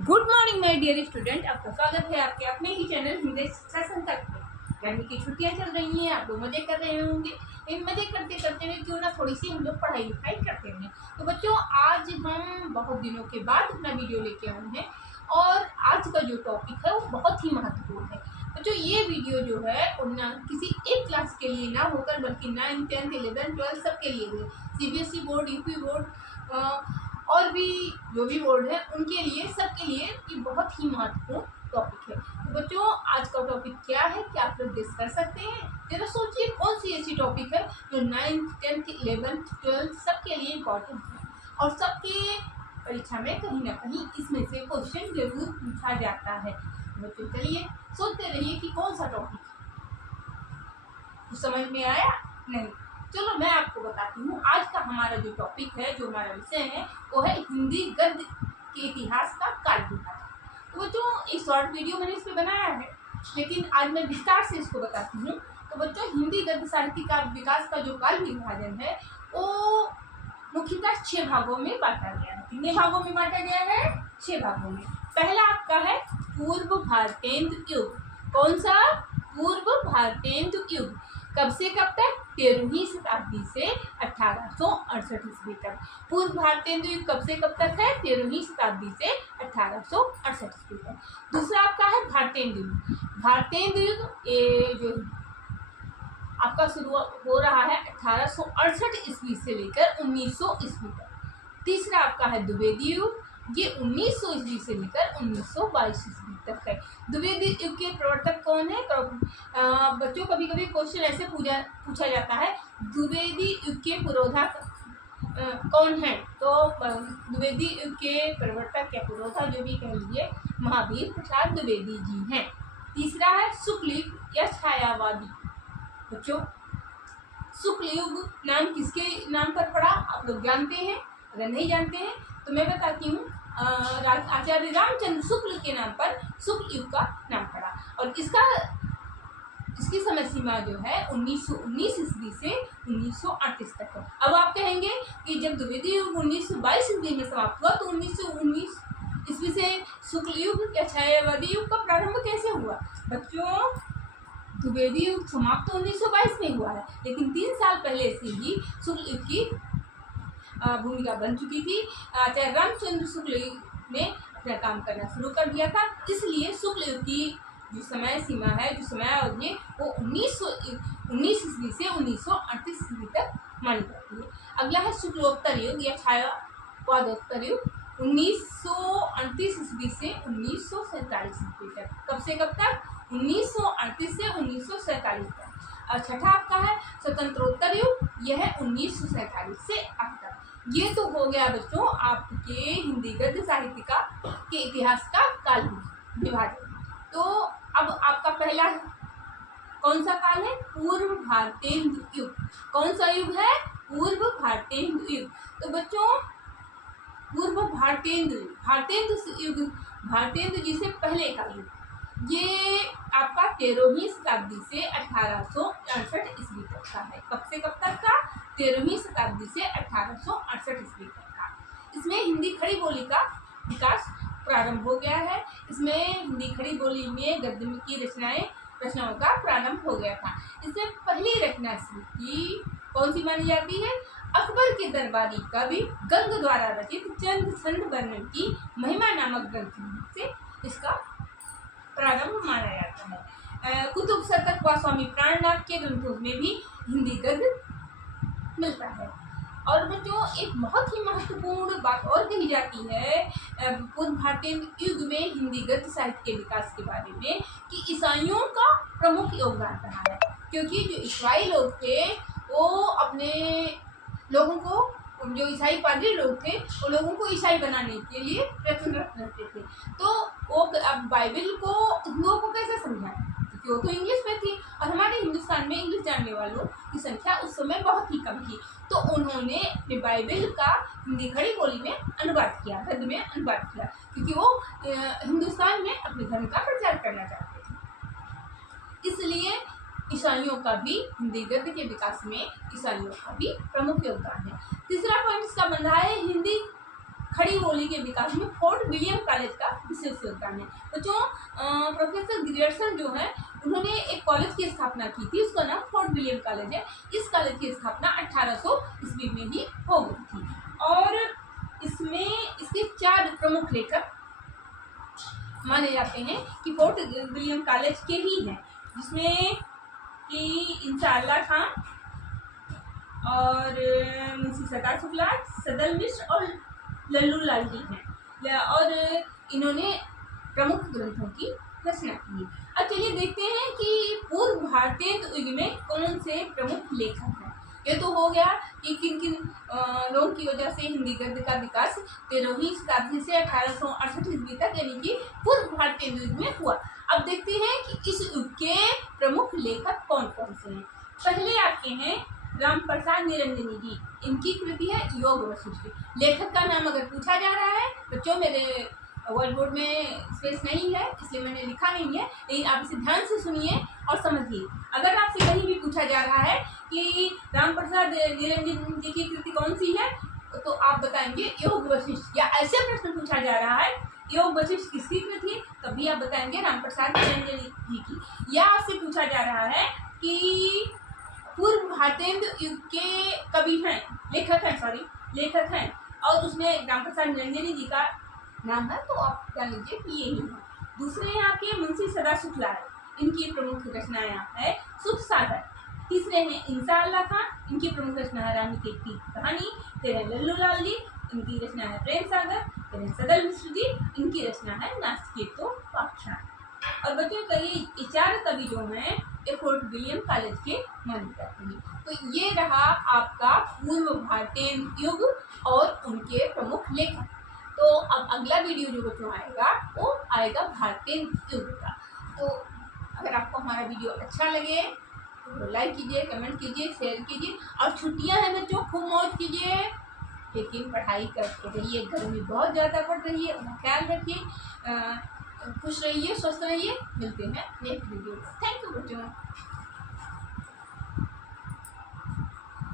Good morning my dear student, आपका स्वागत है आपके अपने ही चैनल हिंदी शिक्षा संकल्प में। गर्मी की छुट्टियां चल रही हैं, आप लोग मजे कर रहे होंगे। इन मजे करते करते हुए क्यों ना थोड़ी सी हम लोग पढ़ाई लिखाई करते हैं। तो बच्चों, आज हम बहुत दिनों के बाद अपना वीडियो लेके आए हैं और आज का जो टॉपिक है वो बहुत ही महत्वपूर्ण है। बच्चों, ये वीडियो जो है वो ना किसी एक क्लास के लिए ना होकर बल्कि 9, 10, 11, 12 सबके लिए है। CBSE बोर्ड, यूपी बोर्ड और भी जो भी बोर्ड है उनके लिए, सबके लिए ये बहुत ही महत्वपूर्ण टॉपिक है। तो बच्चों, आज का टॉपिक क्या है, क्या आप लोग गेस कर सकते हैं? जरा सोचिए कौन सी ऐसी टॉपिक है जो 9, 10, 11, 12 सबके लिए इम्पोर्टेंट है और सबके परीक्षा में कहीं ना कहीं इसमें से क्वेश्चन जरूर पूछा जाता है। बच्चों, चलिए सोचते रहिए कि कौन सा टॉपिक समझ में आया। नहीं, चलो मैं आपको बताती हूँ। आज का हमारा जो टॉपिक है, जो हमारा विषय है, वो है हिंदी गद्य के इतिहास का काल विभाजन। तो बच्चों, एक शॉर्ट वीडियो मैंने इस पर बनाया है, लेकिन आज मैं विस्तार से इसको बताती हूँ। तो बच्चों, हिंदी गद्य साहित्य का विकास का जो काल विभाजन है वो मुख्यतः 6 भागों में बांटा गया है। कितने भागों में बांटा गया है? 6 भागों में। पहला आपका है पूर्व भारतेंदु युग। कौन सा? पूर्व भारतेंदु युग। कब से कब तक? 13वीं शताब्दी से 1868 ईस्वी तक। पूर्व भारतेंदु युग कब से कब तक है? 13वीं शताब्दी से 1868 ईस्वी तक। दूसरा आपका है भारतेंदु युग। भारतेंदु युग ये जो आपका शुरू हो रहा है 1868 ईस्वी से लेकर 1900 ईस्वी तक। तीसरा आपका है द्विवेदी युग। ये 1900 ईस्वी से लेकर 1922 ईस्वी तक है। द्विवेदी युग के प्रवर्तक कौन है? बच्चों, कभी कभी क्वेश्चन ऐसे पूछा जाता है, द्विवेदी युग के पुरोधा कौन है? तो द्विवेदी युग के प्रवर्तक या पुरोधा जो भी कह लीजिए, महावीर प्रसाद द्विवेदी जी हैं। तीसरा है शुक्ल युग या छायावादी। बच्चों, शुक्ल युग नाम किसके नाम पर पड़ा, आप लोग जानते हैं? अगर नहीं जानते हैं तो मैं बताती हूँ। आचार्य रामचंद्र शुक्ल के नाम पर शुक्ल युग का नाम पड़ा और इसकी समय सीमा जो है 1919 ईस्वी से 1938 तक है। अब आप कहेंगे कि जब द्विवेदी युग 1922 ईस्वी में समाप्त हुआ तो 1919 ईस्वी से शुक्ल युग या छायावादी युग का प्रारंभ कैसे हुआ? बच्चों, द्विवेदी युग समाप्त तो 1922 में हुआ है, लेकिन 3 साल पहले से ही शुक्ल युग की भूमिका बन चुकी थी। आचार्य रामचंद्र शुक्ल ने अपना काम करना शुरू कर दिया था, इसलिए शुक्ल युग की जो समय सीमा है, जो समय अवधि है, वो 1919 ईस्वी से 1938 ईस्वी तक मानी जाती है। अगला है शुक्लोत्तर युग या छायावादोत्तर युग, 1938 ईस्वी से 1947 ईस्वी तक। कब से कब तक? 1938 से 1947 तक। और छठा आपका है स्वतंत्रोत्तर युग, यह है 1947 से अब तक। ये तो हो गया बच्चों आपके हिंदी गद्य साहित्य का के इतिहास का काल विभाजन। तो अब आपका पहला कौन सा काल है? पूर्व भारतेंदु युग। कौन सा युग है? पूर्व भारतेंदु युग। तो बच्चों, पूर्व भारतेंदु युग, भारतेंदु जी से पहले का युग, ये आपका 13वीं शताब्दी से 1868 ईस्वी तक का है। कब से कब तक का? 13वीं शताब्दी से 1868 ईस्वी तक का। इसमें हिंदी खड़ी बोली का विकास प्रारंभ हो गया है। इसमें हिंदी खड़ी बोली में गद्य की रचनाओं का प्रारंभ हो गया था। इसमें पहली रचना की कौन सी मानी जाती है? अकबर के दरबारी कवि गंग द्वारा रचित चंद छंद वर्णन की महिमा नामक ग्रंथ से इसका प्रारंभ माना जाता है। कुतुब शतक व स्वामी प्राणनाथ के ग्रंथों में भी हिंदी गद्य मिलता है। और बच्चों, एक बहुत ही महत्वपूर्ण बात और कही जाती है पूर्व भारतीय युग में हिंदी गद्य साहित्य के विकास के बारे में कि ईसाइयों का प्रमुख योगदान रहा है, क्योंकि जो ईसाई लोग थे वो अपने लोगों को, जो ईसाई पादरी लोग थे वो लोगों को ईसाई बनाने के लिए प्रयत्नरत रहते थे। तो वो अब बाइबल को हिंदुओं को कैसे समझाएं, क्योंकि वो तो इंग्लिश में थी और हमारे हिंदुस्तान में इंग्लिश जानने वालों की संख्या उस समय बहुत ही कम थी। तो उन्होंने बाइबल का हिंदी खड़ी बोली में अनुवाद किया, गद्य में अनुवाद किया, क्योंकि वो हिंदुस्तान में अपने धर्म का प्रचार करना चाहते थे। इसलिए ईसाइयों का भी हिंदी गद्य के विकास में ईसाइयों का भी प्रमुख योगदान है। तीसरा पॉइंट इसका बन रहा है हिंदी खड़ी बोली के विकास में फोर्ट विलियम कॉलेज का स्थान है। बच्चों प्रोफेसर ग्रियर्सन जो है उन्होंने एक कॉलेज की स्थापना की थी, उसका नाम फोर्ट विलियम कॉलेज है। इस कॉलेज की स्थापना 1800 ईस्वी में ही हो गई थी और इसमें इसके 4 प्रमुख लेखक माने जाते हैं कि फोर्ट विलियम कॉलेज के ही हैं, जिसमें कि इंसाअल्लाह खां और मुंशी सदा शुक्ला, सदल मिश्र और लल्लू लाल जी हैं और इन्होंने प्रमुख ग्रंथों की रचना की। अब चलिए देखते हैं कि पूर्व भारतीय युग में कौन से प्रमुख लेखक हैं। ये तो हो गया कि किन किन लोगों की वजह से हिंदी गद्य का विकास 13वीं शताब्दी से 1868 ईस्वी तक यानी कि पूर्व भारतीय युग में हुआ। अब देखते हैं कि इस युग के प्रमुख लेखक कौन कौन से हैं। पहले आपके हैं राम प्रसाद निरंजनी जी, इनकी कृति है योग वशिष्ठ। लेखक का नाम अगर पूछा जा रहा है, बच्चों मेरे व्हाइट बोर्ड में स्पेस नहीं है इसलिए मैंने लिखा नहीं है, लेकिन आप इसे ध्यान से सुनिए और समझिए। अगर आपसे कहीं भी पूछा जा रहा है कि राम प्रसाद निरंजन जी की कृति कौन सी है तो आप बताएंगे योग वशिष्ठ, या ऐसे प्रश्न पूछा जा रहा है योग वशिष्ठ किसकी कृति है तभी आप बताएंगे राम प्रसाद निरंजन जी की। या आपसे पूछा जा रहा है कि पूर्व भारतीय युग के कवि हैं, लेखक हैं और उसमें राम प्रसाद निरंजनी जी का नाम है तो आप जान लीजिए कि ये ही है। दूसरे यहाँ के मुंशी सदा शुक्ला है, इनकी प्रमुख रचनाएं है सुख सागर। तीसरे हैं इंसाअल्लाह खां, इनकी प्रमुख रचना है रानी की कहानी। फिर है लल्लू लाल जी, इनकी रचना है प्रेम सागर। फिर है सदल मिश्र जी, इनकी रचना है नास्तिकेतो पाख्यान। और बच्चों का ये 4 कवि जो हैं ये फोर्ट विलियम कॉलेज के माने जाते हैं। तो ये रहा आपका पूर्व भारतीय युग और उनके प्रमुख लेखक। तो अब अगला वीडियो जो बच्चों आएगा वो आएगा भारतीय युग का। तो अगर आपको हमारा वीडियो अच्छा लगे तो लाइक कीजिए, कमेंट कीजिए, शेयर कीजिए। और छुट्टियां हैं बच्चों, खूब मौज कीजिए, लेकिन पढ़ाई करते रहिए। गर्मी बहुत ज़्यादा पड़ रही है, अपना ख्याल रखिए, खुश रहिए, स्वस्थ रहिए। मिलते हैं नेक्स्ट वीडियो। थैंक यू बच्चों।